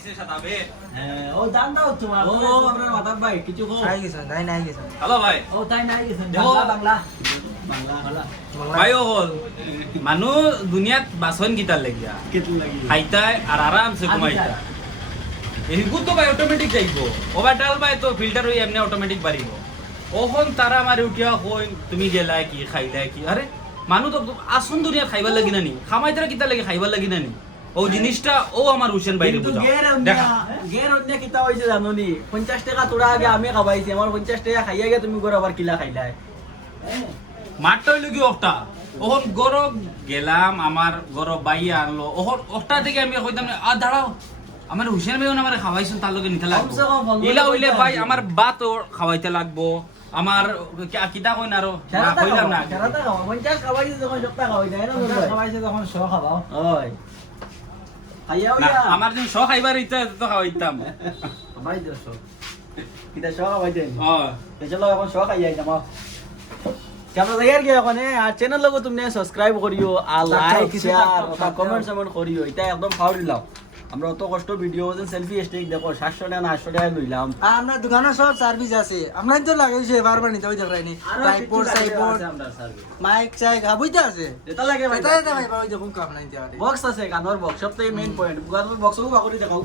দিছে সাতাবে হ্যাঁ ও দান দাও তোমার ও আমরা মাতাব ভাই কিছু কো নাই গেছেন নাই গেছেন হ্যালো ভাই ও তাই নাই গেছেন দেখো। বাংলা ভাই ও হল মানুষ দুনিয়াত বাসন গিতার লাগিয়া কেতু লাগি খাইতায় আর আরামসে ঘুমাইতা এনিকু তো ভাই অটোমেটিক যাইব ওভার ডাল ভাই তো ফিল্টার হই এমনি অটোমেটিক বাড়িব ওখন তারা মারি উঠিয়া কই তুমি গেলা কি খাইলা কি আরে মানুষ তো আসুন দুনিয়া খাইবার লাগি না নি খামাইতারা কিতা লাগি খাইবার লাগি না নি ও জিনিসটা ও আমার হুসেন বাইরে কিন্তু বুঝাও গের অন্য কিতা হইছে জানোনি 50 টাকা তোরা আগে আমি খাবাইছি আমার 50 টাকা খাইয়া গে তুমি করে আবার কিলা খাইলাই মারটা হইল কি ওটা ওহন গরব গেলাম আমার গরব বাইয়া আনলো ওহন ওটা থেকে আমি কইতাম আ দাঁড়াও আমার হুসেন ভাই আমার খাওয়াইছেন তার লগে নিতে লাগবো কমসে কম 15 ইলা হইলে ভাই টাকা আমার বাত খাওয়াইতে লাগবো আমার কিতা কইন আরো না কইলাম না খেলাটা খাও 50 খাবাইছি যখন সপ্তাহ খাওয়াই যায় না খাওয়াইছে তখন শ খাবাও ওই খাইয়া না, হইয়া আমার যদি শখ খাইবার ইচ্ছা আছে তো খাওয়াইতাম ভাই দোস্ত কিটা শখ খাওয়াইতে ও চলো এখন শখ খাইয়া যাও কেমন জায়গার কি এখন আর চ্যানেল লগো তুমি সাবস্ক্রাইব করিও আর লাইক শেয়ার আর কমেন্ট কমেন্ট করিও এটা একদম ফাউরি লাও আমরা অত কষ্ট ভিডিও যেন সেলফি স্টিক দেখো 700 টাকা না 800 টাকা লইলাম আমরা দোকানে সব সার্ভিস আছে আমরা তো লাগাইছে বারবার নিতে হইতে রাইনি ট্রাইপড সাইপড মাইক চাইক হাবুইতে আছে এটা লাগে ভাই এটা এটা ভাই ভাই দেখুন কাম নাই দেওয়া বক্স আছে গানোর বক্স সবথেকে মেইন পয়েন্ট গানোর বক্সও বাকুরি দেখাও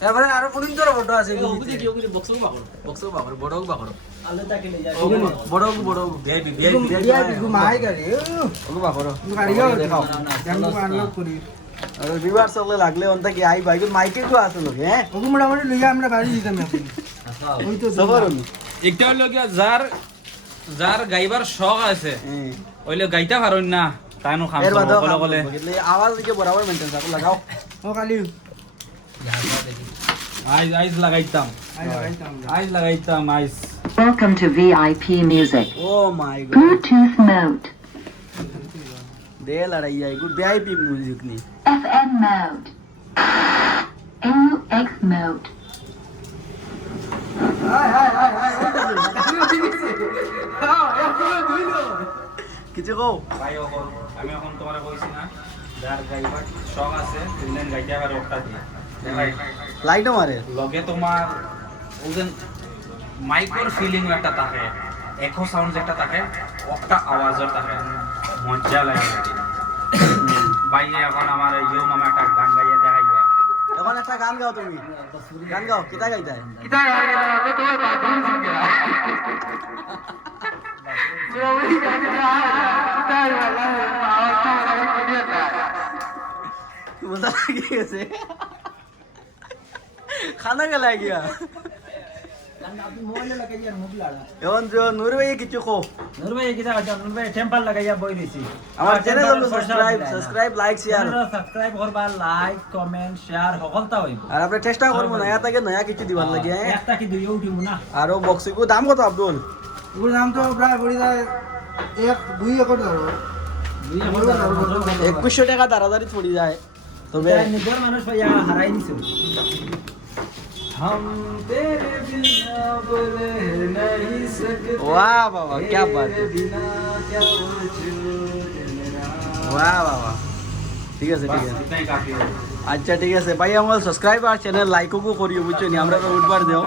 তারপরে আরো কোন তোর ফটো আছে ওগুলি কি ওগুলি বক্সও বাকুরি বড়ও বাকুরি আলো তাকে নিয়ে যায় ওগুলি বড় ভিআইপি বিয়া বিগু মাই গাড়ি ওগো বাকুরি গাড়িও দেখাও জানবো আনলক করি আর রিভার্স হলে লাগলে অন্তা কি আই বাইক মাইকে তো আছে লোক হ্যাঁ ওগো মোটামুটি লইয়া আমরা বাড়ি দিতাম এখন ওই তো সবরুন একটা হলো কি যার গাইবার শখ আছে ওইলে গাইতা পারুন না তাইনো খাম এর বাদে কলে কলে আওয়াজ দিকে বরাবর মেইনটেইন করো লাগাও ও কালি আইস লাগাইতাম আইস Welcome to VIP Music. Oh my god Bluetooth mode. দে লড়াই আই গুড ভিআইপি মিউজিক নি FM mode. AUX mode. কিছু কও ভাই ওহল আমি এখন তোমারে কইছি না যার গাইবার শখ আছে তুমি গাইতে পারো ওটা দিয়ে ভাই লাইট মারে লগে তোমার ওজন মাইক্রোর ফিলিং একটা থাকে এখো সাউন্ড একটা থাকে একটা আওয়াজও থাকে মজা লাগে বাইরে এখন আমার ইউ মামা একটা গান গাইয়া দেখাইবা এখন একটা গান গাও তুমি গান গাও কিতা গাইতাই মজা লাগে গেছে খানা কে লাগিয়া এখন নূর ভাই কিছু কো নূর ভাই কিটা কথা নূর ভাই টেম্পার লাগাইয়া বই রইছি আমার channel subscribe like share subscribe করবা লাইক কমেন্ট শেয়ার সকলটা হইব আর আপনি চেষ্টা করবো নয়া তাকে নয়া কিছু দিবার লাগে একটা কি দুইও উঠিব না আর বক্সিকো দাম কত আব্দুল ওর নাম তো প্রায় পড়ি যায় 1-2 একর ধরো 2100 টাকা তাড়াতাড়ি পড়ে যায় তবে নিজের মানুষ ভাইয়া হারাই দিছে हम तेरे बिना बोले नहीं सकते वाह बाबा क्या बात है बिना क्या वजूद मेरा वाह बाबा ঠিক আছে इतना ही काफी है আচ্ছা ঠিক আছে ভাই আমার সাবস্ক্রাইব আর চ্যানেল লাইকও করিও বুঝছো নি আমরা উঠবার দেও